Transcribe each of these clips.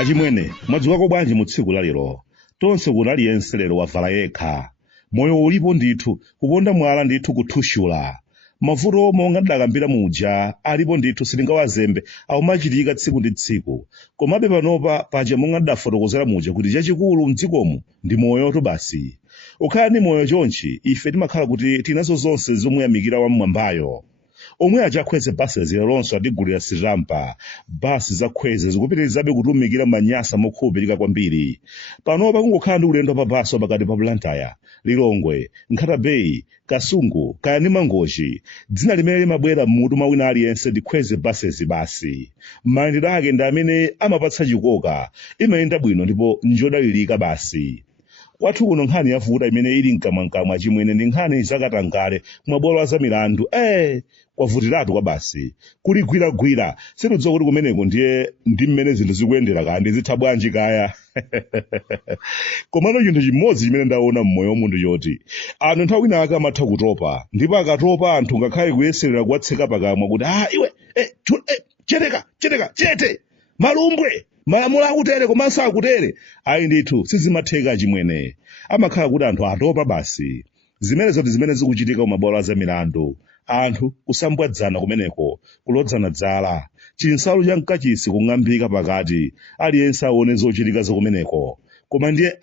Achimwene, mwadzuka bwanji mu tsiku la lero. Tonse kuti aliyense lero wavala yekha. Moyo ulipo ndithu, kuponda mwala ndithu kuthushula. Mavuto omwe ungadakambira muja, alipo ndithu sitingawazembe, aumachitika tsiku ndi tsiku. Komabe panopa paja mungadafotokozera muja kuti chachikulu mdzikomu ndi moyotu basi. Ukhala ni moyo chonchi, ife timakhala kuti tinazo zonse zomuyamikira wamwambayo. Omwe achakhweze basi zilelonso atigulira sirampa, basi zakhweze zikupitirizabe kutumikira manyasa mokhulupirika kwambiri. Panopa kungokhala ndi ulendo pa basi pakati pa Blantyre, Lilongwe, Nkhata Bay, Kasungu, kaya ndi Mangochi, dzina limene limabwera mmutu mwa wina aliyense ndikhweze basezi basi. Mayendedwe ake ndi amene amapatsa chikoka, imayenda bwino ndipo njodalirika basi. Kwathu kuno nkhani yavuta imene ili mkamwankamwa Achimwene ndi nkhani zakatangale kumabwalo azamilandu. Kwavutiratu kwa basi. Kuli gwiragwira, sitidziwa kuti kumeneko ndiye ndi mmene zinthu zikuyendera kaya ndi zitha bwanji kaya. Komano chinthu chimodzi chimene ndaona mmoyo munthu choti anthu nthawi ina ake amatha kutopa, ndipo akatopa anthu ngakhale kuyeserera kuwatseka pakamwa kuti iwe chete malumbwe malamulo akutere komanso akutere. Ayi ndithu sizimatheka Achimwene. Amakhala kuti anthu atopa basi. Zimene zoti zimene zikuchitika kumabwalo azamilandu, anthu kusambwadzana kumeneko, kulodzana dzala, chinsalu cha mkachisi kung'ambika pakati, aliyense aone zochitika zakumeneko. Koma ndiye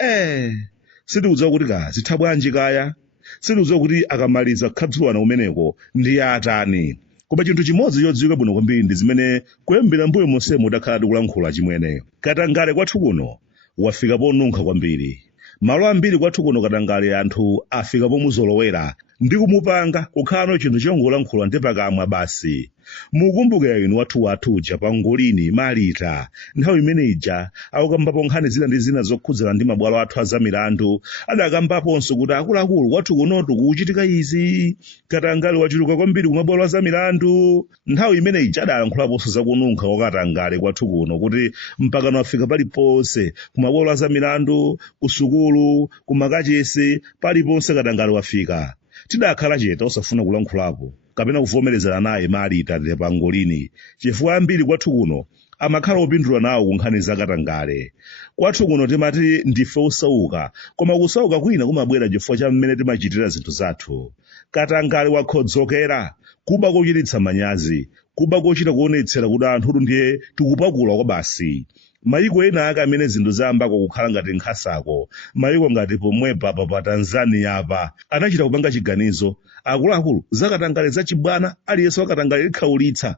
sitikudziwa kuti zitha bwanji kaya, sitikudziwa kuti akamaliza kukhadzulana kumeneko ndiye atani. Koma chinthu chimodzi chodziwika bwino kwambiri ndi zimene kuyambira mbuyo monsemo udakhala tikulankhula Achimwene. Katangale kwathu kuno wafika ponunkha kwambiri. Malo ambiri kwathu kuno Katangale anthu afika pomuzolowera ndi kumupanga kukhala chinthu chongolankhula ndi pakamwa basi. Mukumbukira inu wathu uja pa Ngolini Malita, nthawi imene ija akukambapo nkhani zina ndi zina zokhudzana ndi mabwalo athu azamilandu, adakambaponso kuti akuluakulu kwathu kunotu kuchitika izi. Katangale wachuluka kwambiri kumabwalo azamilandu. Nthawi imene ija adalankhulaponso zakununkha kwa Katangale kwathu kuno kuti mpaka wafika paliponse kumabwalo azamilandu, kusukulu, kumakachesi, paliponse Katangale wafika. Tidakhala chete osafuna kulankhulapo kapena kuvomerezana naye Malita pa Ngolini, chifukwa ambiri kwathu kuno amakhala opindula nawo ku nkhani za Katangale. Kwathu kuno timati ndife osauka, koma kusauka kwina kumabwera chifukwa cha mmene timachitira zinthu zathu. Katangale wakhodzokera, kuba kochititsa manyazi, kuba kochita kuonetsera kuti anthu ndiye tikupakula kwa basi. Mayiko ena ake amene zinthu zayambako kukhala ngati nkhasako, mayiko ngati pomwepa pa Tanzania apa, anachita kupanga chiganizo, akuluakulu zakatangale zachibwana aliyense wakatangale likhaulitsa.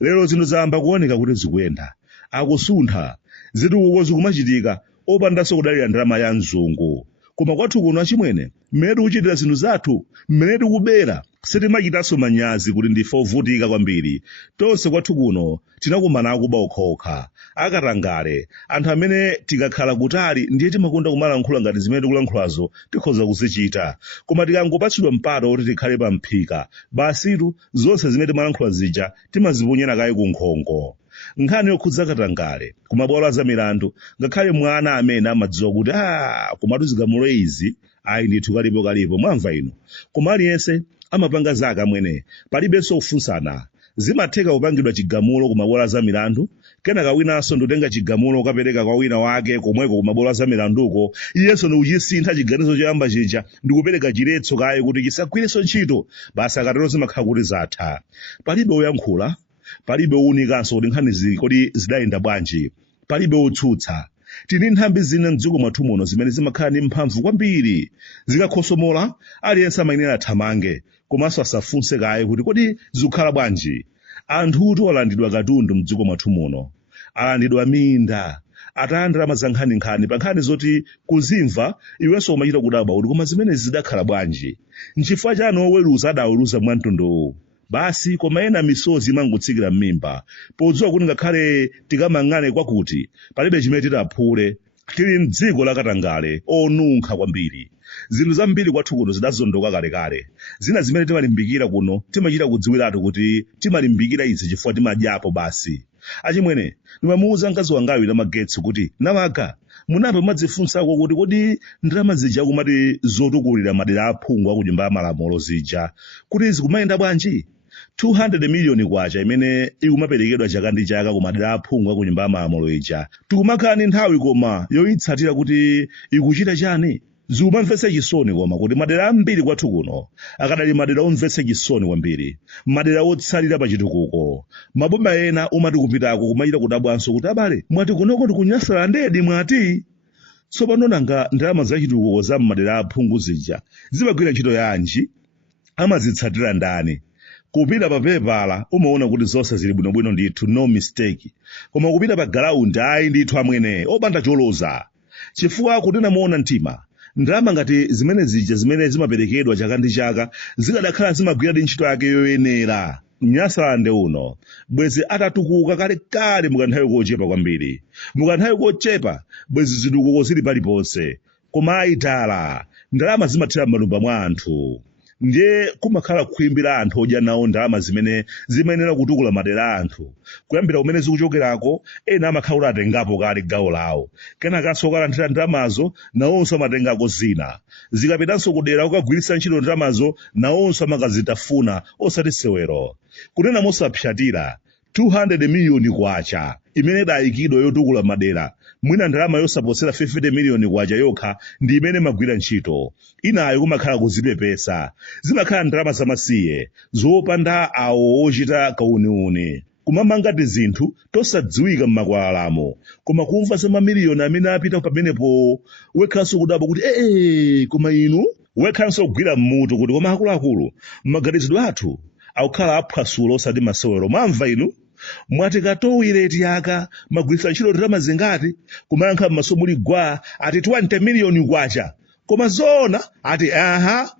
Lero zinthu zayamba kuoneka kuti zikuyenda, akusuntha, zitukuko zikumachitika, opandanso kudalira ndalama ya mzungu. Koma kwathu kuno Achimwene, mmene tikuchitira zinthu zathu, mmene tikubera, sitimachitanso manyazi kuti ndife ovutika kwambiri. Tonse kwathu kuno tinakumana akuba okhaokha, akatangale, anthu amene tikakhala kutali ndiye timakonda kumalankhula ngati zimene tikulankhulazo tikhoza kuzichita. Koma tikangopatsidwa mpata woti tikhale pa mpika, basitu zonse zimene timalankhula zija timaziponyera kaye ku nkhongo. Nkhani yokhudza Katangale kumabwalo azamilandu, ngakhale mwana amene amadziwa kuti komatu zigamulo izi ayi ndithu kalipo mwamva inu. Koma aliyense amapanga zake amwene, palibenso kufunsana. Zimatheka kupangidwa chigamulo kumabwalo azamilandu, kenaka winanso ndikutenga chigamulo ukapereka kwa wina wake komweko kumabwalo azamilanduko, iyenso ndikuchisintha chiganizo choyamba chija ndikupereka chiletso kaye kuti chisagwirenso ntchito. Basi akatero zimakhala kuti zatha. Palibe uyankhula, palibe uwunikanso kuti nkhani kodi zidayenda bwanji, palibe utsutsa. Tini nthambi zina mdziko mwathu muno zimene zimakhala ndi mphamvu kwambiri, zikakhosomola aliyense amayenera athamange, komanso asafunse kaye kuti kodi zikukhala bwanji. Anthutu alandidwa katundu mdziko mwathu muno, alandidwa minda, atayandira za nkhani pa nkhani zoti kuzimva iwenso umachita kudabwa kuti koma zimene zidakhala bwanji. Nchifukwa chani oweruza adaweruza mwamtundu. Basi koma ena misozi imangotsikira m'mimba, podziwa kuti ngakhale tikamang'ane kwakuti palibe chimene titaphule, tili mdziko la Katangale onunkha kwambiri. Zinthu zambiri kwathu kuno zidazondoka kalekale. Zina zimene timalimbikira kuno timachita kudziwiratu kuti timalimbikira izi chifukwa timadyapo basi. Achimwene, ndimamuwuza mkazi wangayo ila magetsi kuti namaga munapo madzifunsako kuti kodi ndalama zija kumati zotukulira madera aphungu akunyumba ya malamulo zija kuti izi kumayenda bwanji. 200 million kwacha imene ikumaperekedwa chaka ndi chaka ku madera aphungu ku nyumba ya malamulo ija. Tikumakhala ndi nthawi koma yoyitsatira kuti ikuchita chani. Zikumamvetsa chisoni koma kuti madera ambiri kwathu kuno akadali madera omvetsa chisoni kwambiri, madera otsalira pa chitukuko. Maboma ena umati kupitako kumachita kudabwanso kuti abale mwati kunoko ndi ku Nyasalande mwati. Tsopano nanga ndalama za chitukuko za madera aphungu zija zimagwira ntchito yanji? Amazitsatira ndani? Kupita pa pepala umaona kuti zonse zili bwinobwino ndithu, no mistake. Koma kupita pa galaundi ayi ndithu amwene opanda choloza. Chifukwa kuti namuona mtima ndalama ngati zimene zija zimene zimaperekedwa chaka ndi chaka zikadakhala zimagwira ndi ntchito yake yoyenera. Nyasalande uno bwezi atatukuka kalekale mukanthawi kochepa kwambiri. Mukanthawi kochepa bwezi zitukuko zili paliponse. Koma ayitala ndalama zimathira m'malumba mwa anthu. Ndiye kumakhala kuimbira anthu odya nawo ndalama zimene zimenera kutukula madera anthu. Kuyambira kumene zikuchokerako ena amakhala kuti atengapo kale gawo lawo. Kenakanso okalanthira ndalamazo nawonso amatengako zina. Zikapitanso kudera kukagwiritsa ntchito ndalamazo nawonso amakazitafuna osati sewero. Kunena mosapsatira 200 million kwacha imene idayikidwa yotukula madera. Mwina ndalama yosaposera 50 million kwacha yokha ndi imene magwira ntchito. Inayo kumakhala kuzipepesa. Zimakhala ndalama zamasiye zopanda awo ochita kauniuni. Kumamangati zinthu tosadziwika m'makwalalamo. Koma kumva za mamiliyoni amene apita pamenepo wekhanso kudabwa kuti koma inu wekhanso kugwira mmutu kuti koma akuluakulu m'maganizidwe athu akukhala aphwasulo osati masewero. Mwamva inu? Mwati katowireti yaka magwiritsa ntchito ndalama zingati kumayankha m'maso muli gwa ati 20 million kwacha. Koma zona ati aha.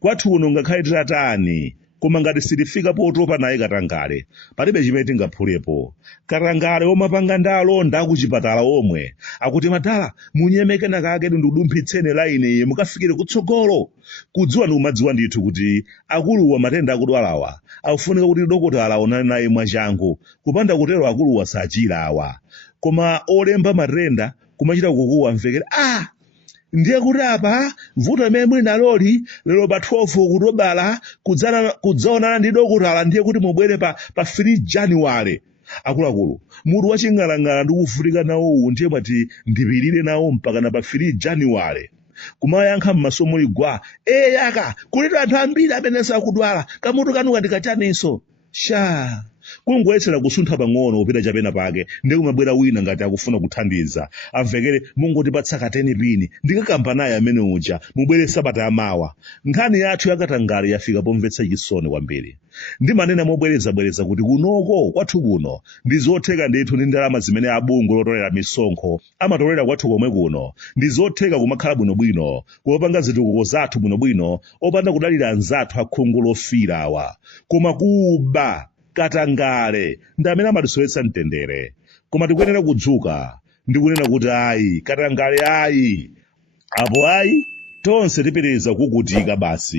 Kwathu uno ngakhale titatani koma ngati sitifika potopa naye Katangale palibe chimene tingaphulepo. Katangale omapanga ndi alonda akuchipatala omwe akuti madala munyemeke nakake ndikudumphitseni laini iyi mukafikire kutsogolo. Kudziwa ndi kumadziwa ndithu kuti akuluwa matenda akudwalawa akufunika kuti dokotala aonane naye mwachangu. Kupanda kutero akuluwa sachirawa. Koma olemba matenda kumachita kukuwa mvekere ndiye kuti apa vuto limene muli naloli lero pa 12 kutobala kudzaonana ndi dokotala ndiye kuti mubwere pa 3 January. Akuluakulu mutu waching'alang'ala ndi kuvutika nawo ndiye mwati ndipirire nawo mpaka na pa 3 January. Kumayankha m'maso muli gwa yaka kulito anthu ambiri amene sakudwala kamutu kanu kandikachaninso sha. Kungoyesera kusuntha pang'ono kupita chapena pake ndiye kumabwera wina ngati akufuna kuthandiza amvekere mungotipatsa kateni pini ndikakamba naye amene uja mubwere sabata yamawa. Nkhani yathu ya Katangale yafika pomvetsa chisoni kwambiri. Ndimanena mobwereza kuti kunoko kwathu kuno ndi zotheka ndithu ndi ndalama zimene abungu lotolera misonkho amatolera kwathu komwe kuno. Ndi zotheka kumakhala bwinobwino kupanga zitukuko zathu bwinobwino opanda kudalira anzathu akhungu lofira awa. Koma kuba Katangale ndi amene amatisowetsa mtendere. Koma tikuyenera kudzuka ndikunena kuti ayi Katangale ayi apo ayi tonse tipitiriza kukutika basi.